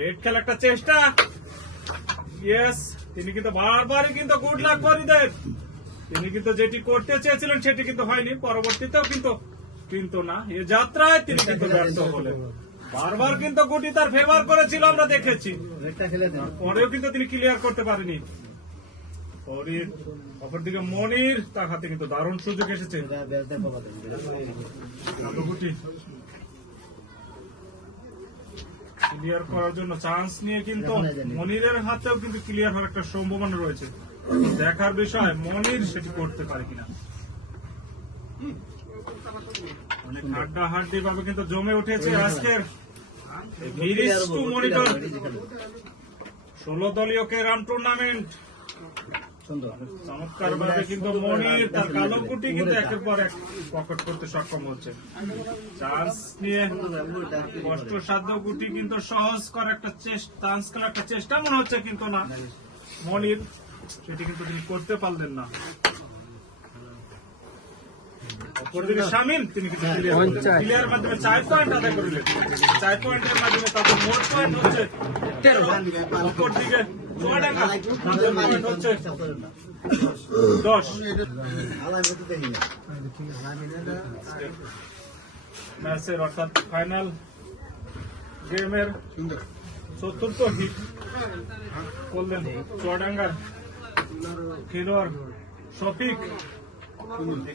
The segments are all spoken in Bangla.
রেড খেলা একটা চেষ্টা, ইয়েস, তিনি কিন্তু বারবারই কিন্তু গুড লাক ফরিদের, তিনি কিন্তু যেটি করতে চেয়েছিলেন সেটি কিন্তু হয়নি, পরবর্তীতেও কিন্তু না, এই যাত্রায় তিনি কিন্তু ব্যর্থ হলেন। বারবার কিন্তু গুটি তার ফেভার করেছিল, আমরা দেখেছি, পরেও কিন্তু তিনি ক্লিয়ার করতে পারেনি। ফরিদ, অপরদিকে মনির, তার হাতে কিন্তু দারুণ সুযোগ এসেছে। গুটি ক্লিয়ার করার জন্য চান্স নিয়ে কিন্তু মনিরের হাতেও কিন্তু ক্লিয়ার হওয়ার একটা সম্ভাবনা রয়েছে। দেখার বিষয় মনির সেটি করতে পারে কিনা। অনেক হাড্ডাহাড্ডি ভাবে কিন্তু জমে উঠেছে আজকের মনিটর 16 দলীয় ক্যারাম টুর্নামেন্ট। চমৎকার ভাবে কিন্তু মনির তার কালো গুটি কিন্তু একের পর এক পকেট করতে সক্ষম হচ্ছে। চান্স নিয়ে কষ্টসাধ্য গুটি কিন্তু সহজ করার একটা চান্স খেলার একটা চেষ্টা মনে হচ্ছে, কিন্তু না, মনির সেটি কিন্তু তিনি করতে পারলেন না। অপরদিকে শামিম, তিনি কিন্তু ক্লিয়ার মাধ্যমে 4 পয়েন্ট আদায় করলেন। 4 পয়েন্টের মাধ্যমে তাদের মোট পয়েন্ট হচ্ছে 13। অপরদিকে চুয়াডাঙ্গা, তাদের পয়েন্ট হচ্ছে 10। ম্যাচের অর্থাৎ ফাইনাল গেমের 4র্থ হিট করলেন চুয়াডাঙ্গার খেলোয়াড় শফিক,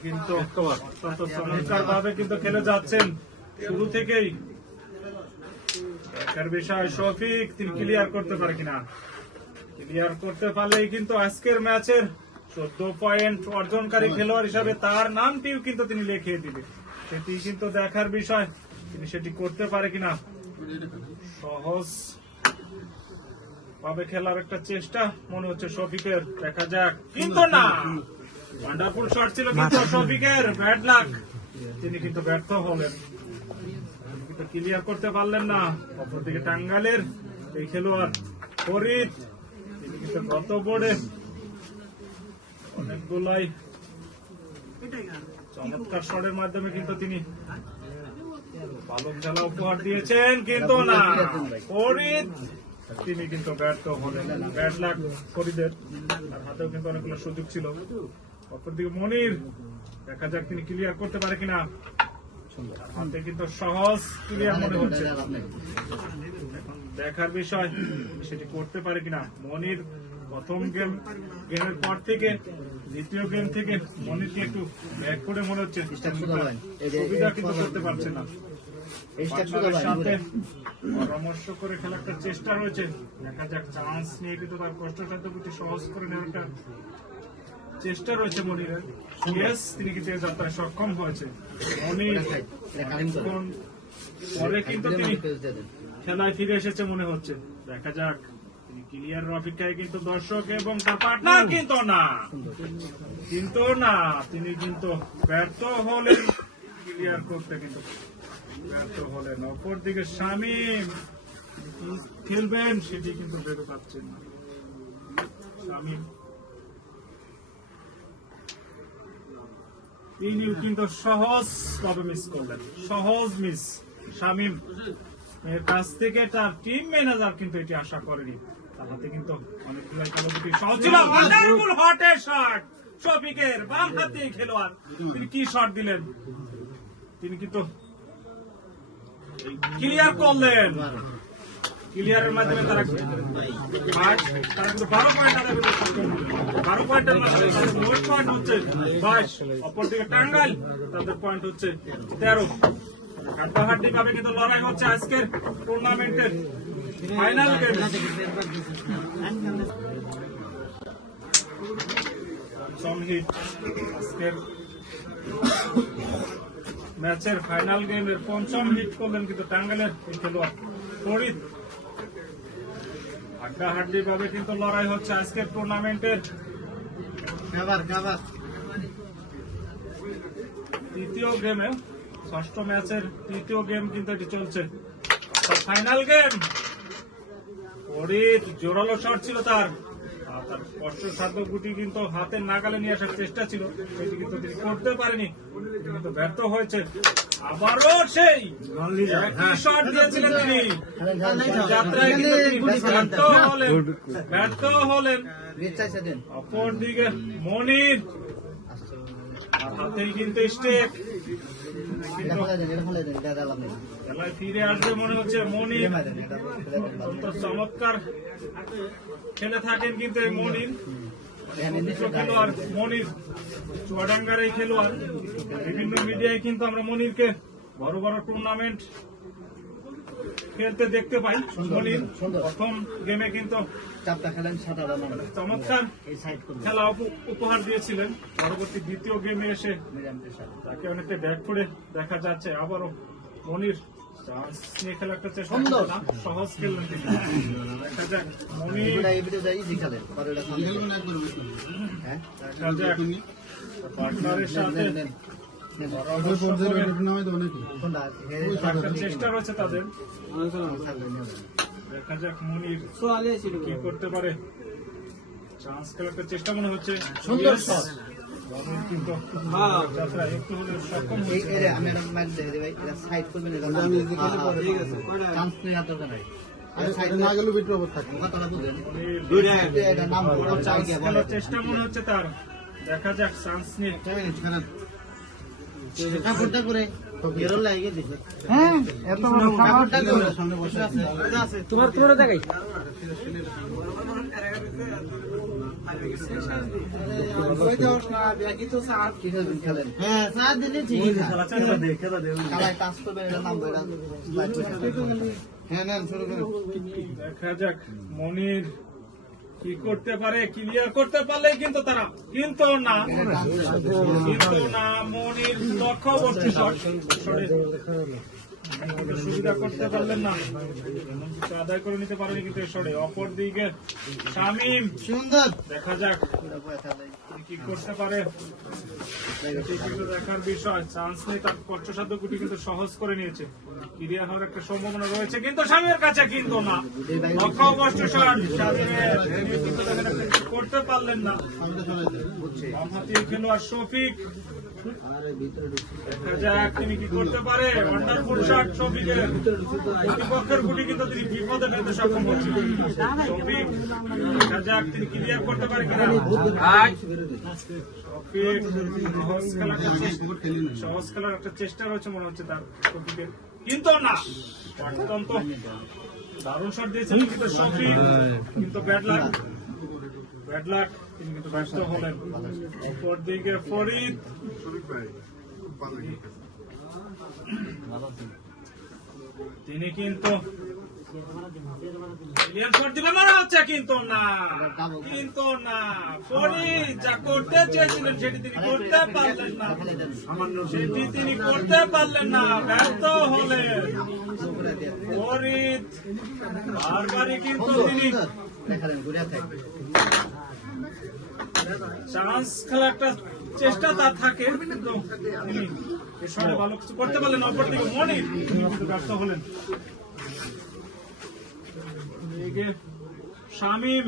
কিন্তু অত্যন্ত চমৎকার ভাবে কিন্তু খেলে যাচ্ছেন শুরু থেকেই। দেখার বিষয় শফিক তিনি ক্লিয়ার করতে পারে কিনা। ক্লিয়ার করতে পারলেই কিন্তু আজকের ম্যাচের 14 পয়েন্ট অর্জনকারী খেলোয়াড় হিসাবে তার নামটিও কিন্তু তিনি লিখিয়ে দিবে। সেটি কিন্তু দেখার বিষয়, তিনি সেটি করতে পারে কিনা। সহজ ভাবে খেলার একটা চেষ্টা মনে হচ্ছে শফিকের, দেখা যাক, কিন্তু না, ওয়ান্ডারফুল শট ছিল কিন্তু শফিকের, ব্যাড লাক, তিনি কিন্তু ব্যর্থ হলেন, কিন্তু ক্লিয়ার করতে পারলেন না। অপরদিকে টাঙ্গাইলের এই খেলোয়াড় ফরিদ, তিনি কিন্তু গত বোর্ডে অনেকগুলাই চমৎকার শটের মাধ্যমে কিন্তু তিনি ভালো খেলা উপহার দিয়েছেন, কিন্তু না, ফরিদ তিনি কিন্তু ব্যর্থ হলেন। ব্যাড লাক ফরিদের, তার হাতেও কিন্তু অনেকগুলো সুযোগ ছিল। অপরদিকে মনির, দেখা যাক তিনি ক্লিয়ার করতে পারে কিনা। হাতে কিন্তু সহজ ক্লিয়ার মনে হচ্ছে, এখন দেখার বিষয় সেটি করতে পারে কিনা। মনির প্রথম গেমের পর থেকে দ্বিতীয় গেম থেকে মনিরকে একটু ব্যাক করে মনে হচ্ছে, সুবিধা কিন্তু করতে পারছে না। সাথে পরামর্শ করে খেলার একটা চেষ্টা রয়েছে, দেখা যাক, চান্স নিয়ে কিন্তু তার কষ্টসাধ্য কিছু সহজ করে নেওয়ার একটা চেষ্টা রয়েছে মনিরের। ইয়েস, তিনি কিন্তু যাত্রায় সক্ষম হয়েছে। মনির পরে কিন্তু তিনি খেলায় ফিরে এসেছে মনে হচ্ছে, দেখা যাক, তিনি ক্লিয়ার অপেক্ষায় কিন্তু দর্শক এবং তার পার্টনার, কিন্তু না, তিনি কিন্তু ব্যর্থ হলেন ক্লিয়ার করতে, কিন্তু ব্যর্থ হলেন। অপরদিকে শামিম খেলবেন সেটি কিন্তু ভেবে পাচ্ছেন না। শামিম তিনি কিন্তু সহজ ভাবে মিস করলেন, সহজ মিস। শামিম এর কাছ থেকে তার টিম ম্যানেজার কিন্তু এটি আশা করেনি, তার হাতে কিন্তু অনেকগুলো সহজ ছিল। ওয়ান্ডারফুল হটের শট শফিকের, বাম হাতে খেলোয়াড়, তিনি কি শট দিলেন, তিনি কিন্তু ক্লিয়ার করলেন। ক্লিয়ারের মাধ্যমে তারা কিন্তু 12 পয়েন্ট আদায় করতে সক্ষম হলেন। 12 পয়েন্টের মাধ্যমে তাদের মোট পয়েন্ট হচ্ছে 22। অপরদিকে টাঙ্গাইল, তাদের পয়েন্ট হচ্ছে 13। হাড্ডাহাড্ডি ভাবে কিন্তু লড়াই হচ্ছে আজকের টুর্নামেন্টের ফাইনাল গেম। আজকের ম্যাচের ফাইনাল গেমের 5ম হিট করলেন কিন্তু টাঙ্গাইলের এই খেলোয়াড় ফরিদ। হাড্ডাহাড্ডি ভাবে কিন্তু লড়াই হচ্ছে আজকের টুর্নামেন্টের তৃতীয় গেমে, 6ষ্ঠ ম্যাচের তৃতীয় গেম কিন্তু এটি চলছে, ফাইনাল গেম। ফরিদ জোরালো শট ছিল তার, তার কষ্টসাধ্য গুটি কিন্তু হাতের নাগালে নিয়ে আসার চেষ্টা ছিল, সেটি কিন্তু তিনি করতে পারেনি, কিন্তু ব্যর্থ হয়েছে। আবারও সেই একই শট দিয়েছিলেন তিনি, যাত্রায় কিন্তু তিনি ব্যর্থ হলেন। অপরদিকে মনির হাতেই কিন্তু স্টেপ, খেলায় ফিরে আসবে মনে হচ্ছে মনির। অত্যন্ত চমৎকার খেলে থাকেন কিন্তু এই মনির, খেলোয়াড় মনির চুয়াডাঙ্গার এই খেলোয়াড়। বিভিন্ন মিডিয়ায় কিন্তু আমরা মনিরকে বড় বড় টুর্নামেন্ট খেলতে দেখতে পাই। মনির প্রথম গেমে কিন্তু চমৎকার খেলা উপহার দিয়েছিলেন, পরবর্তী দ্বিতীয় গেমে এসে তাকে অনেকটা ব্যাক করে দেখা যাচ্ছে। আবারও মনির চান্স নিয়ে খেলার একটা চেষ্টা, সহজ খেললেন তিনি। দেখা যাক মনির, পার্টনারের সাথে চেষ্টা রয়েছে তাদের। দেখা যাক মনির কি করতে পারে, চান্স খেলার চেষ্টা মনে হচ্ছে। সুন্দর শট কিন্তু একটু হলে সক্ষম হয়েছে। চেষ্টা মনে হচ্ছে তার, দেখা যাক চান্স নিয়ে তোমার দেখাই দেখা যাক মনির কি করতে পারে, ক্লিয়ার করতে পারলে কিন্তু তারা, কিন্তু না মনির লক্ষ্যবর্তী শট সুবিধা করতে পারলেন না, কিছু আদায় করে নিতে পারেনি কিন্তু শটে। অপর দিকে শামীম, সুন্দর, দেখা যাক কি করতে পারে, দেখার বিষয়। চান্স নেই, তার কষ্টসাধ্য গুটি কিন্তু সহজ করে নিয়েছে, ক্লিয়ার হওয়ার একটা সম্ভাবনা রয়েছে, কিন্তু শামীমের কাছে কিন্তু না, লক্ষ্যবর্তী শট করতে পারলেন না। বামহাতি খেলোয়াড় শফিক, দেখা যাক তিনি কি করতে পারে। ওয়ান্ডারফুল শট শফিকের, প্রতিপক্ষের গুটি কিন্তু তিনি বিপদে ফেলতে সক্ষম হচ্ছেন। শফিক, দেখা যাক তিনি ক্লিয়ার করতে পারে কিনা। শফিক সহজ খেলার একটা চেষ্টা রয়েছে মনে হচ্ছে তার শফিকের, কিন্তু না, অত্যন্ত দারুণ শট দিয়েছেন কিন্তু শফিক, কিন্তু ব্যাড লাক তিনি কিন্তু ব্যস্ত হলেন। অপর দিকে ফরিদ, তিনি কিন্তু মারা হচ্ছে, কিন্তু না ফরিদ যা করতে চেয়েছিলেন সেটি তিনি করতে পারলেন না, ব্যর্থ হলেন ফরিদ। বারবারই কিন্তু তিনি চান্স খেলার একটা চেষ্টা তার থাকে, কিন্তু তিনি এসবে ভালো কিছু করতে পারলেন। অপরদিকে মনির কিন্তু ব্যর্থ হলেন। শামীম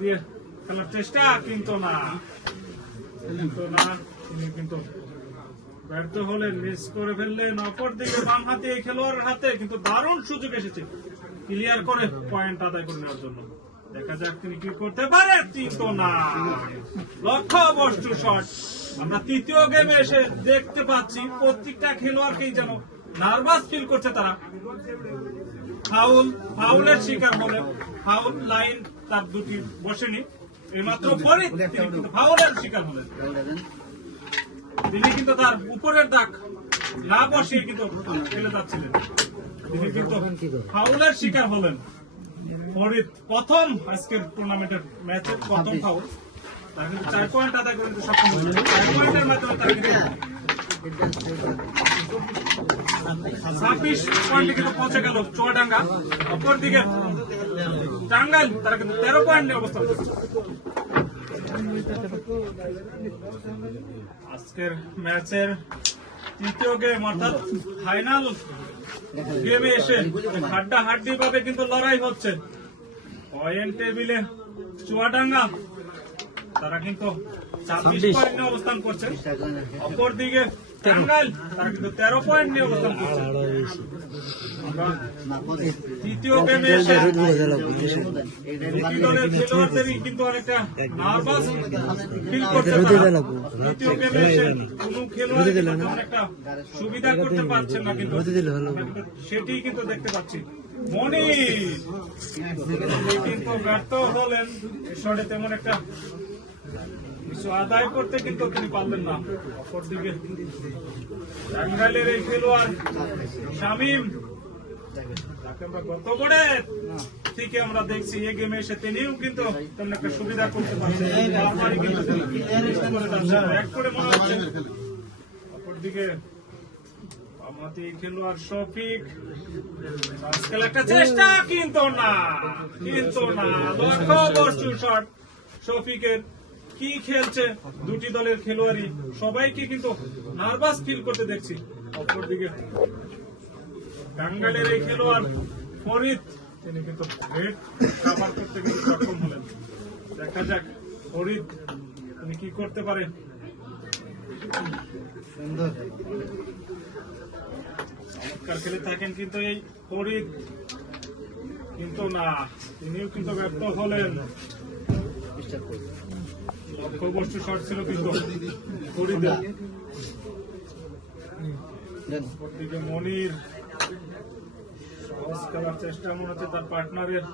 দিয়ে খেলার চেষ্টা, কিন্তু না তিনি কিন্তু ব্যর্থ হলেন, মিস করে ফেললেন। অপরদিকে বাম হাতে এই খেলোয়াড়ের হাতে কিন্তু দারুণ সুযোগ এসেছে ক্লিয়ার করে পয়েন্ট আদায় করে নেওয়ার জন্য। দেখা যাক তিনি কি করতে পারে, কিন্তু না, লক্ষ্যবস্তু শট। আমরা তৃতীয় গেমে এসে দেখতে পাচ্ছি প্রত্যেকটা খেলোয়াড়কেই যেন নার্ভাস ফিল করছে তারা। ফাউলের শিকার হলে, ফাউল লাইন তার দুটি বসেনি, এইমাত্র ফরিদ তিনি কিন্তু ফাউলের শিকার হলেন। তিনি কিন্তু তার উপরের দাগ না বসিয়ে কিন্তু খেলে যাচ্ছিলেন, তিনি কিন্তু ফাউলের শিকার হলেন। ফরিদ প্রথম আজকের টুর্নামেন্টের ম্যাচের প্রথম ফাউল, তার কিন্তু 4 পয়েন্ট আদায় করতে সক্ষম হলেন। 4 পয়েন্টের মাধ্যমে তারা কিন্তু 26 পয়েন্টে কিন্তু পৌঁছে গেল চুয়াডাঙ্গা। অপরদিকে টাঙ্গাইল তারা কিন্তু 13 পয়েন্ট নিয়ে অবস্থান করছে। আজকের ম্যাচের তৃতীয় গেম অর্থাৎ ফাইনাল গেমে এসে হাড্ডাহাড্ডি ভাবে কিন্তু লড়াই হচ্ছে। পয়েন্ট টেবিলে চুয়াডাঙ্গা তারা কিন্তু 26 পয়েন্ট নিয়ে অবস্থান করছে। অপরদিকে টাঙ্গাইল তারা কিন্তু 13 পয়েন্ট নিয়ে অবস্থান করছে। আমরা তৃতীয় গেমে এসে দুটি দলের খেলোয়াড়দেরই কিন্তু অনেকটা নার্ভাস ফিল করছে। তৃতীয় গেমে এসে কোনো খেলোয়াড় কিন্তু অনেকটা সুবিধা করতে পারছেন না, কিন্তু সেটি কিন্তু দেখতে পাচ্ছি। মনি কিন্তু ব্যর্থ হলেন, শটে তেমন একটা কিছু আদায় করতে কিন্তু তিনি পারলেন না। অপরদিকে টাঙ্গাইলের এই খেলোয়াড় শামীম, তাকে আমরা গত বড়ে থেকে আমরা দেখছি এই গেমে এসে তিনিও কিন্তু তেমন একটা সুবিধা করতে পারছেন, বারবারই কিন্তু এক করে মনে হচ্ছে। অপরদিকে আমাদের খেলোয়াড় শফিক আজকাল একটা চেষ্টা, কিন্তু না লক্ষ্য বস্তু শট শফিকের। কি খেলছে দুটি দলের খেলোয়াড়ই, সবাইকে কিন্তু নার্ভাস ফিল করতে দেখছি। অপরদিকে টাঙ্গাইলের এই খেলোয়াড় ফরিদ, তিনি কিন্তু রেড কাভার করতে কিন্তু সক্ষম হলেন। দেখা যাক ফরিদ তিনি কি করতে পারে। চমৎকার খেলে থাকেন কিন্তু এই ফরিদ, কিন্তু না, তিনিও কিন্তু ব্যর্থ হলেন। লক্ষ্যবস্তু শট ছিল কিন্তু ফরিদের। অপরদিকে মনির সহজ খেলার চেষ্টা মনে হচ্ছে তার পার্টনারের,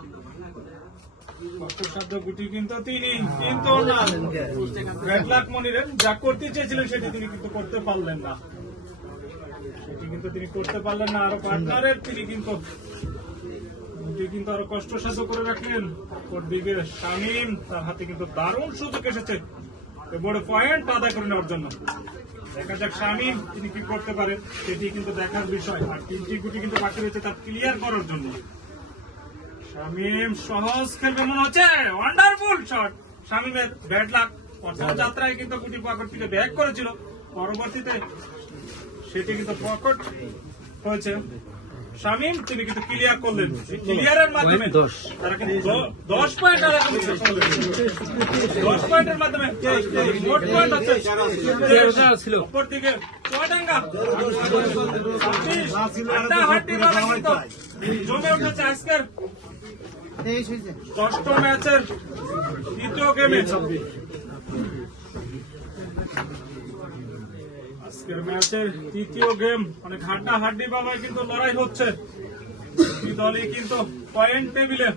কষ্টসাধ্য গুটি কিন্তু তিনি, কিন্তু না, ব্যাড লাক মনিরের। যা করতে চেয়েছিলেন সেটি তিনি কিন্তু করতে পারলেন না, আরো পার্টনারের তিনি কিন্তু আরো কষ্টসাধ্য করে রাখলেন। অপরদিকে শামীম, তার হাতে কিন্তু দারুণ সুযোগ এসেছে বড় পয়েন্ট আদায় করে নেওয়ার জন্য। দেখা যাক শামীম তিনি কি করতে পারে, সেটি কিন্তু দেখার বিষয়। আর তিনটি গুটি কিন্তু বাকি রয়েছে তার ক্লিয়ার করার জন্য। শামীম সহজ খেলবে মনে হচ্ছে, ওয়ান্ডারফুল শট শামীমের। ব্যাড লাক, প্রথম যাত্রায় কিন্তু গুটি পকেট থেকে ব্যাক করেছিল, পরবর্তীতে সেটি কিন্তু পকেট হয়েছে। শামীম তিনি কিন্তু ক্লিয়ার করলেন, ক্লিয়ারের মাধ্যমে তারা কিন্তু 10 পয়েন্ট আদায় করেছে। 10 পয়েন্টের মাধ্যমে মোট পয়েন্ট হচ্ছে 13 অপরদিকে চুয়াডাঙ্গা হাড্ডাহাড্ডি ভাবে কিন্তু জমে উঠেছে আজকের 6ম ম্যাচের তৃতীয় গেমে। আজকের ম্যাচের তৃতীয় গেম অনেক হাড্ডাহাড্ডি ভাবে কিন্তু লড়াই হচ্ছে। দুই দলই কিন্তু পয়েন্ট টেবিলে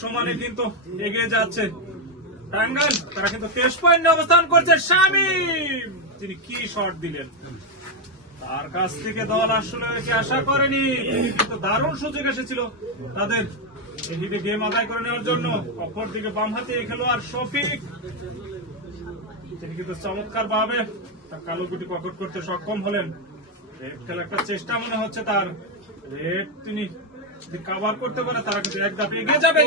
সমানে কিন্তু এগিয়ে যাচ্ছে। টাঙ্গাইল তারা কিন্তু 23 পয়েন্টে অবস্থান করছে। শামীম তিনি কি শট দিলেন, তার কাছ থেকে দল আসলে আশা করেনি। কিন্তু দারুণ সুযোগ এসেছিল তাদের এদিকে গেম আদায় করে নেওয়ার জন্য। অপরদিকে বামহাতি খেলোয়াড় শফিক, তিনি কিন্তু চমৎকার ভাবে তার কালো গুটি পকেট করতে সক্ষম হলেন। রেড খেলার একটা চেষ্টা মনে হচ্ছে তার, রেড তিনি কভার করতে পারে তারা কিন্তু এক ধাপ এগিয়ে যাবে।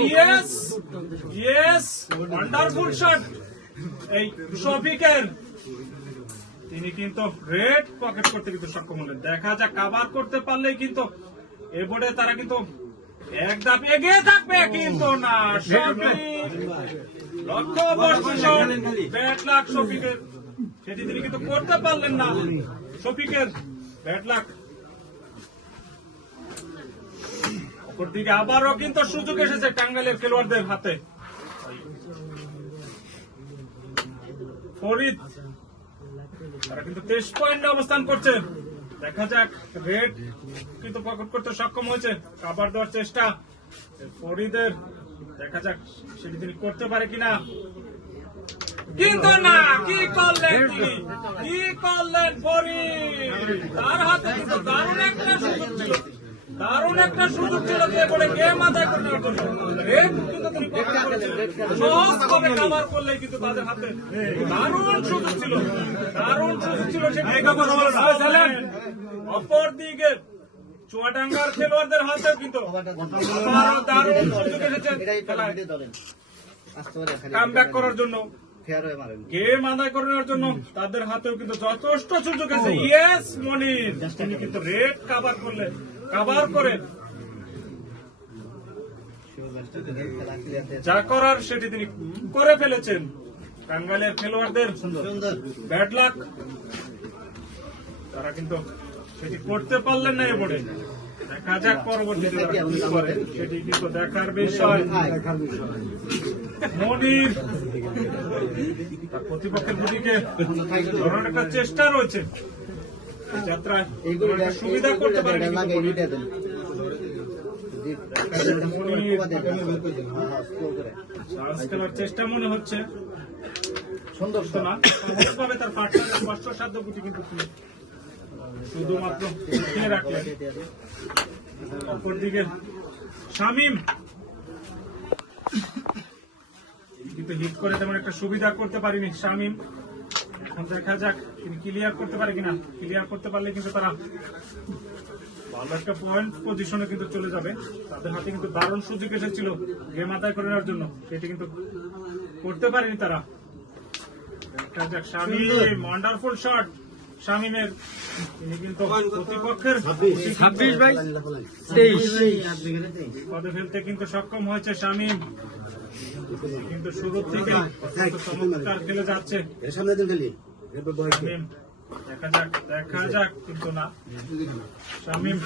ইয়েস ওয়ান্ডারফুল শট এই শফিকের, তিনি কিন্তু রেড পকেট করতে কিন্তু সক্ষম হলেন। দেখা যাক কভার করতে পারলেই কিন্তু এ বোর্ডে তারা কিন্তু এক ধাপ এগিয়ে থাকবে, কিন্তু না, শফিক লক্ষ্যবস্তু শট, ব্যাড লাক শফিকের, সেটি তিনি কিন্তু করতে পারলেন না। শফিকের ব্যাড লাক। অপরদিকে আবারও কিন্তু সুযোগ এসেছে টাঙ্গাইলের খেলোয়াড়দের হাতে। ফরিদ তারা কিন্তু 23 পয়েন্টে অবস্থান করছে। দেখা যাক রেড কিন্তু পকেট করতে সক্ষম হয়েছে, কাভার দেওয়ার চেষ্টা ফরিদের, দেখা যাক সেটি তিনি করতে পারে কিনা, কিন্তু না, কি করলেন ফরিদ, তার হাতে কিন্তু দারুণ একটা সুযোগ ছিল যে বলে গেম আদায় করে নেওয়ার জন্য। রেড কিন্তু তিনি পকেট করেছেন, সহজ ভাবে কাভার করলেই কিন্তু তাদের হাতে দারুণ সুযোগ ছিল সেটি অপরদিকে চুয়াডাঙ্গার খেলোয়াড়দের হাতে কিন্তু দারুণ সুযোগ এসেছে কামব্যাক করার জন্য, গেম আদায় করে নেওয়ার জন্য। তাদের হাতেও কিন্তু যথেষ্ট সুযোগ আছে। ইয়েস মনির, তিনি কিন্তু রেড কাভার করে যা করার সেটি তিনি করে ফেলেছেন। টাঙ্গাইলের খেলোয়াড়দের ব্যাড লাক, তারা কিন্তু সেটি করতে পারলেন না এবারে। দেখা যাক পরবর্তীতে তারা কি করে, সেটি কিন্তু দেখার বিষয়। মনির তার প্রতিপক্ষের গুটিকে ধরার একটা চেষ্টা রয়েছে যাত্রায়, একটা সুবিধা করতে পারে খেলার চেষ্টা মনে হচ্ছে সুন্দর না, সহজভাবে তার পার্টনারের কষ্টসাধ্য গুটি কিন্তু তিনি শুধুমাত্র উঠিয়ে রাখলেন। অপরদিকে শামীম কিন্তু হিট করে তেমন একটা সুবিধা করতে পারেনি শামীম। এখন দেখা যাক তিনি ক্লিয়ার করতে পারে কিনা। ক্লিয়ার করতে পারলে কিন্তু তারা ভালো একটা পয়েন্ট পজিশনে কিন্তু চলে যাবে। তাদের হাতে কিন্তু দারুণ সুযোগ এসেছিল গেম আদায় করে নেওয়ার জন্য, সেটি কিন্তু করতে পারেনি তারা। দেখা যাক শামীম, ওয়ান্ডারফুল শট শামীমের, তিনি কিন্তু প্রতিপক্ষের 26/23 পদে ফেলতে কিন্তু সক্ষম হয়েছে শামীম। কিন্তু শুরু থেকে চমৎকার খেলে যাচ্ছে শামীম। দেখা যাক কিন্তু না, শামীম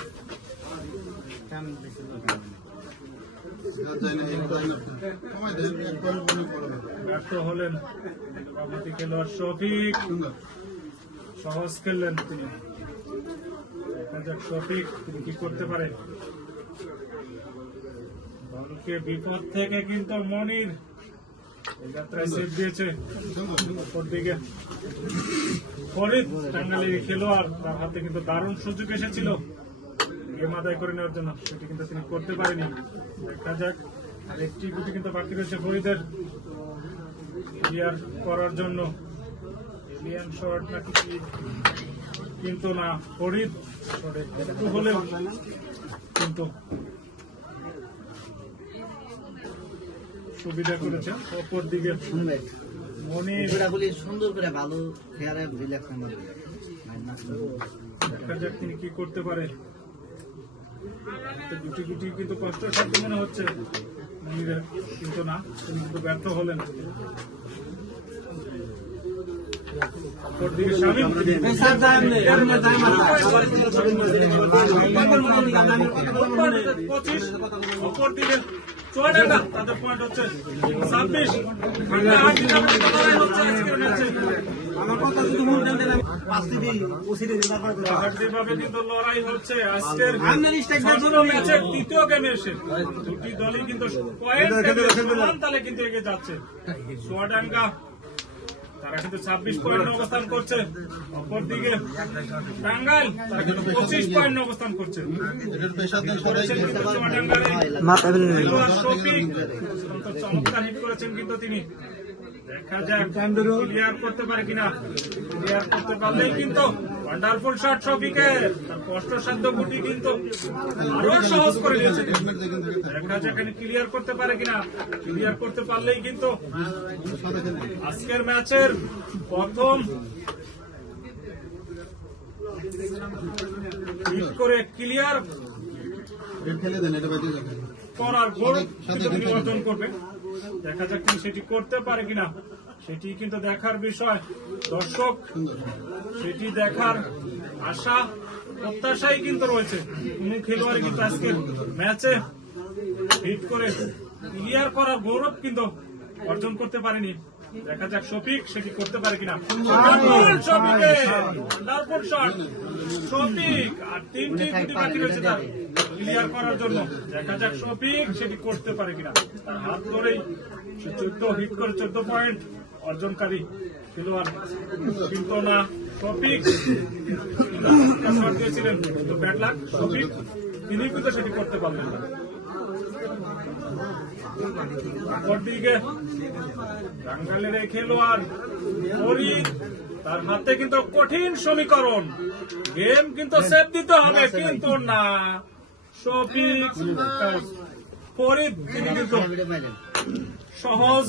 ব্যর্থ হলেন। বামহাতি খেলোয়াড় শফিক সহজ খেললেন তিনি। দেখা যাক শফিক তিনি কি করতে পারে। দলকে বিপদ থেকে কিন্তু মনির এই যাত্রায় সেভ দিয়েছে। অপরদিকে ফরিদ টাঙ্গাইলের খেলোয়াড়, তার হাতে কিন্তু দারুণ সুযোগ এসেছিল গেম আদায় করে নেওয়ার জন্য, সেটি কিন্তু তিনি করতে পারেনি। দেখা যাক আর একটি গুটি কিন্তু বাকি রয়েছে ফরিদের ক্লিয়ার করার জন্য। এলিয়ান শট নাকি কিন্তু না, ফরিদ একটু হলেও কিন্তু সুবিধা করেছে। অপর দিকে মনির সুন্দর করে ভালো খেয়ালে দেখা যাক তিনি কি করতে পারে। গুটি গুটি কিন্তু কষ্ট সাধ্য মনে হচ্ছে মনিরের, কিন্তু না, তিনি কিন্তু ব্যর্থ হলেন। অপরদিকে শামীম অপরদিকে চুয়াডাঙ্গা, তাদের পয়েন্ট হচ্ছে 26। কিন্তু লড়াই হচ্ছে আজকের ম্যাচের তৃতীয় গেমে এসে দুটি দলই কিন্তু সমান তালে কিন্তু এগিয়ে যাচ্ছে। চুয়াডাঙ্গা তারা কিন্তু 26 পয়েন্ট অবস্থান করছে, অপরদিকে টাঙ্গাইল তারা কিন্তু 25 পয়েন্ট অবস্থান করছে। চমৎকার হিট করেছেন কিন্তু তিনি। দেখা যাক ক্লিয়ার করতে পারে কিনা। ক্লিয়ার করতে পারলেই কিন্তু ওয়ান্ডারফুল শট শফিকের, তার কষ্টসাধ্য গুটি কিন্তু আরো সহজ করে দিয়েছে। দেখা যাক ক্লিয়ার করতে পারে কিনা। ক্লিয়ার করতে পারলেই কিন্তু আজকের ম্যাচের প্রথম হিট করে ক্লিয়ার করার গোল তিনি অর্জন করবে। দেখা যাক তিনি সেটি করতে পারে কিনা, সেটি কিন্তু দেখার বিষয়। দর্শক সেটি দেখার আশা প্রত্যাশাই কিন্তু রয়েছে। কোন খেলোয়াড় কিন্তু আজকের ম্যাচে হিট করে ক্লিয়ার করার গৌরব কিন্তু অর্জন করতে পারেনি। দেখা যাক শফিক সেটি করতে পারে কিনা। শফিক আর তিনটি গুটি বাকি রয়েছে তার ক্লিয়ার করার জন্য। দেখা যাক শফিক সেটি করতে পারে কিনা। তার হাত ধরেই 14 হিট করে 14 পয়েন্ট অর্জনকারী খেলোয়াড়, কিন্তু না শফিক শট দিয়েছিলেন, কিন্তু ব্যাড লাক শফিক তিনি কিন্তু সেটি করতে পারলেন না। অপরদিকে টাঙ্গাইলের এই খেলোয়াড় ফরিদ, তার হাতে কিন্তু কঠিন সমীকরণ, গেম কিন্তু সেভ দিতে হবে, কিন্তু না শফিক ফরিদ তিনি কিন্তু সহজ